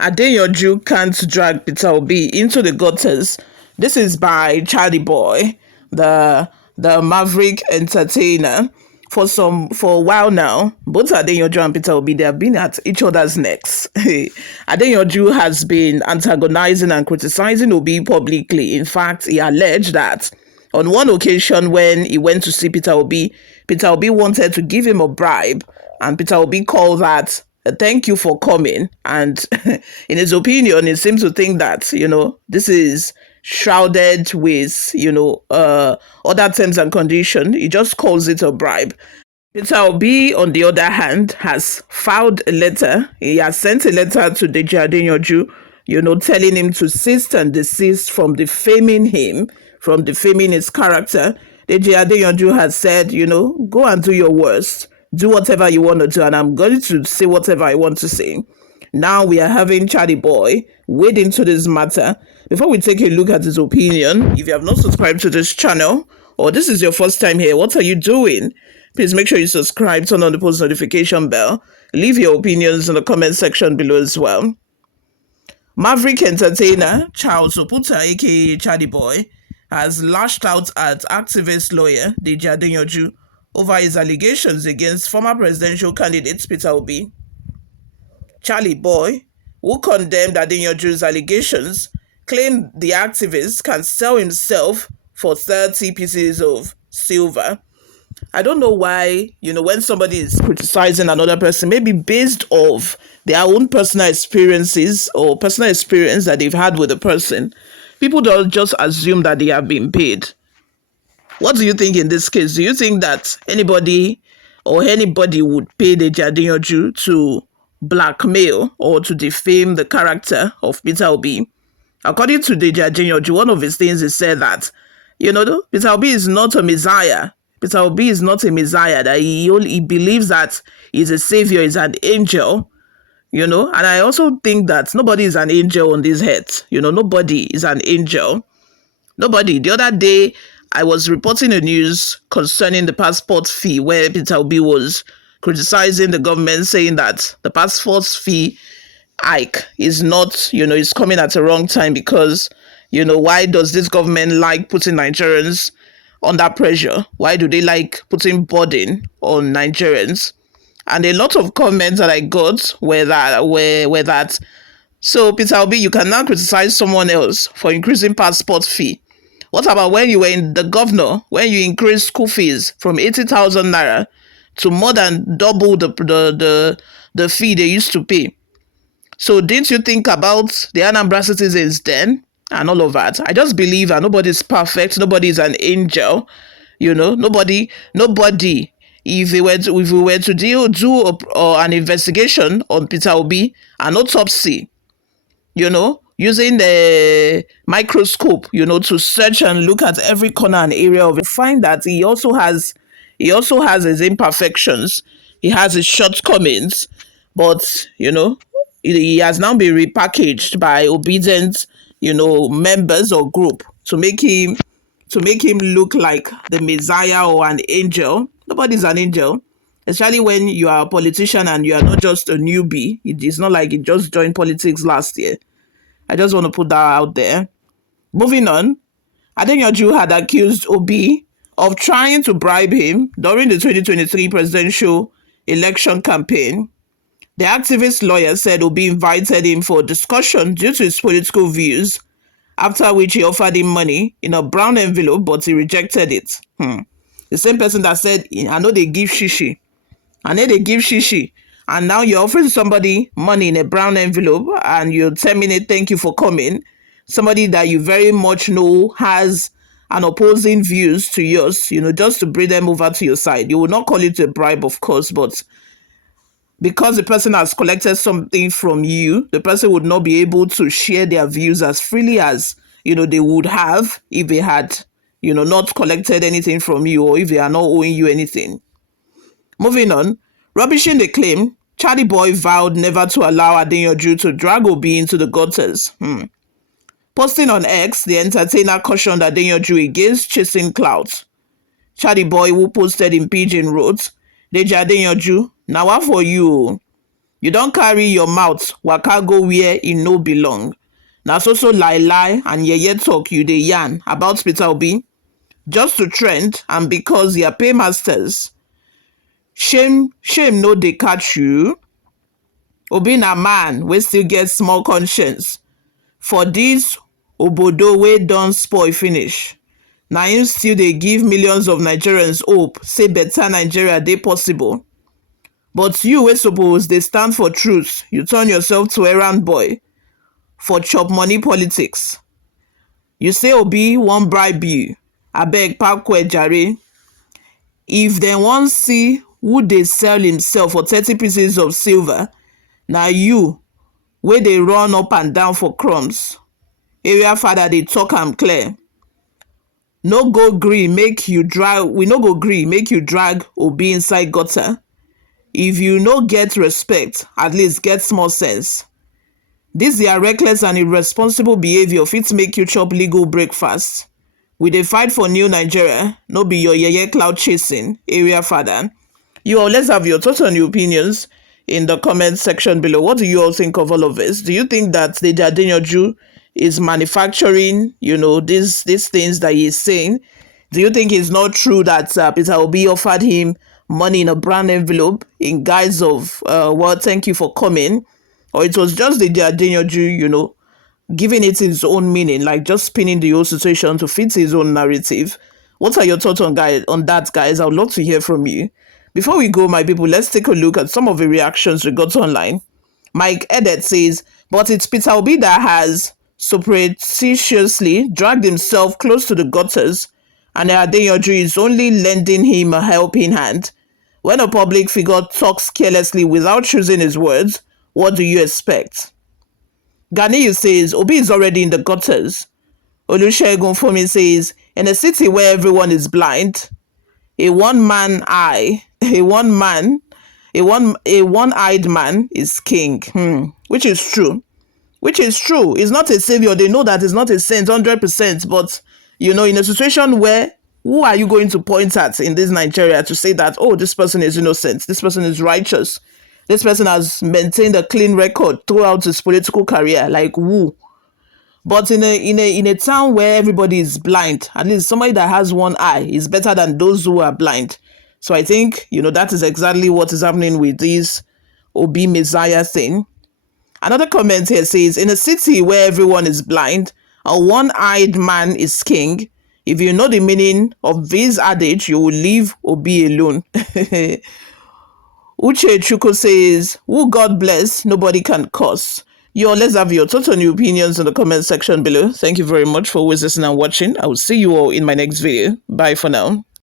Adeyanju can't drag Peter Obi into the gutters. This is by Charlyboy, the Maverick entertainer. For a while now, both Adeyanju and Peter Obi, they have been at each other's necks. Adeyanju has been antagonizing and criticizing Obi publicly. In fact, he alleged that on one occasion when he went to see Peter Obi wanted to give him a bribe, and Peter Obi called that a thank you for coming. And in his opinion, he seems to think that, this is shrouded with, other terms and conditions. He just calls it a bribe. Peter Obi, on the other hand, has filed a letter. He has sent a letter to Deji Adeyanju, telling him to cease and desist from defaming him, from defaming his character. Deji Adeyanju has said, go and do your worst. Do whatever you want to do, and I'm going to say whatever I want to say. Now we are having Charlyboy wade into this matter. Before we take a look at his opinion, if you have not subscribed to this channel, or this is your first time here, what are you doing? Please make sure you subscribe, turn on the post notification bell, leave your opinions in the comment section below as well. Maverick entertainer Charles Oputa, aka Charlyboy, has lashed out at activist lawyer Deji Adeyanju over his allegations against former presidential candidate Peter Obi. Charlyboy, who condemned Adeyanju's allegations, claimed the activist can sell himself for 30 pieces of silver. I don't know why, when somebody is criticizing another person, maybe based off their own personal experiences or personal experience that they've had with a person, people don't just assume that they have been paid. What do you think in this case? Do you think that anybody would pay Deji Adeyanju to blackmail or to defame the character of Peter Obi? According to Deji Adeyanju, one of his things is said that, Peter Obi is not a messiah. Peter Obi is not a messiah, that he believes that he's a savior, he's an angel, and I also think that nobody is an angel on this earth. Nobody is an angel. Nobody. The other day, I was reporting the news concerning the passport fee, where Peter Obi was criticizing the government, saying that the passport fee hike is not, is coming at the wrong time because, why does this government like putting Nigerians under pressure? Why do they like putting burden on Nigerians? And a lot of comments that I got were that, so Peter Obi, you can now criticize someone else for increasing passport fee. What about when you were in the governor, when you increased school fees from 80,000 naira to more than double the fee they used to pay? So didn't you think about the Anambra citizens then and all of that? I just believe that nobody's perfect, nobody is an angel, nobody. If we were to do an investigation on Peter Obi, an autopsy, using the microscope, to search and look at every corner and area of it, find that he also has his imperfections, he has his shortcomings, but he has now been repackaged by obedient, members or group to make him look like the messiah or an angel. Nobody's an angel, especially when you are a politician and you are not just a newbie. It's not like you just joined politics last year. I just want to put that out there. Moving on, Adeyanju had accused Obi of trying to bribe him during the 2023 presidential election campaign. The activist lawyer said Obi invited him for discussion due to his political views, after which he offered him money in a brown envelope, but he rejected it. The same person that said, I know they give shishi. And now you're offering somebody money in a brown envelope and you're telling it, thank you for coming. Somebody that you very much know has an opposing views to yours, just to bring them over to your side. You will not call it a bribe, of course, but because the person has collected something from you, the person would not be able to share their views as freely as, they would have if they had, not collected anything from you, or if they are not owing you anything. Moving on, rubbishing the claim, Charlyboy vowed never to allow Adeyanju to drag Obi into the gutters. Posting on X, the entertainer cautioned Adeyanju against chasing clouds. Charlyboy, who posted in Pidgin, wrote, Deji Adeyanju, now what for you? You don't carry your mouth waka go where e no belong. Na so lie and yeye talk you dey yarn about Peter Obi just to trend and because you are paymasters. Shame no dey catch you. Obi na man wey still get small conscience. For dis obodo wey don spoil finish, na im still dey give millions of Nigerians hope say better Nigeria dey possible. But you wey suppose dey stand for truth, you turn yourself to errand boy for chop money politics. You say Obi wan bribe you. Abeg pack well jare. If dem wan see who dey sell himself for 30 pieces of silver, na you wey dey run up and down for crumbs. Area father dey talk am clear. We no go gree make you drag Obi inside gutter. If you no get respect, at least get small sense. Dis their reckless and irresponsible behaviour fit make you chop legal breakfast. We dey fight for new Nigeria, no be your yeye cloud chasing, area father. You all, let's have your thoughts and your opinions in the comment section below. What do you all think of all of this? Do you think that Deji Adeyanju is manufacturing, these things that he's saying? Do you think it's not true that Peter Obi offered him money in a brown envelope in guise of, thank you for coming? Or it was just Deji Adeyanju, giving it his own meaning, like just spinning the whole situation to fit his own narrative? What are your thoughts on that, guys? I would love to hear from you. Before we go, my people, let's take a look at some of the reactions we got online. Mike Edet says, but it's Peter Obi that has surreptitiously dragged himself close to the gutters, and Adeyanju is only lending him a helping hand. When a public figure talks carelessly without choosing his words, what do you expect? Ganiyu says, Obi is already in the gutters. Olusegun Fomi says, in a city where everyone is blind, a one-eyed man is king. Which is true. He's not a savior. They know that he's not a saint 100%. But, in a situation where, who are you going to point at in this Nigeria to say that, oh, this person is innocent, this person is righteous, this person has maintained a clean record throughout his political career? Like, who? But in a town where everybody is blind, at least somebody that has one eye is better than those who are blind. So I think, that is exactly what is happening with this Obi Messiah thing. Another comment here says, in a city where everyone is blind, a one-eyed man is king. If you know the meaning of this adage, you will leave Obi alone. Uche Chuko says, who God bless, nobody can curse. Let's have your thoughts and your opinions in the comment section below. Thank you very much for listening and watching. I will see you all in my next video. Bye for now.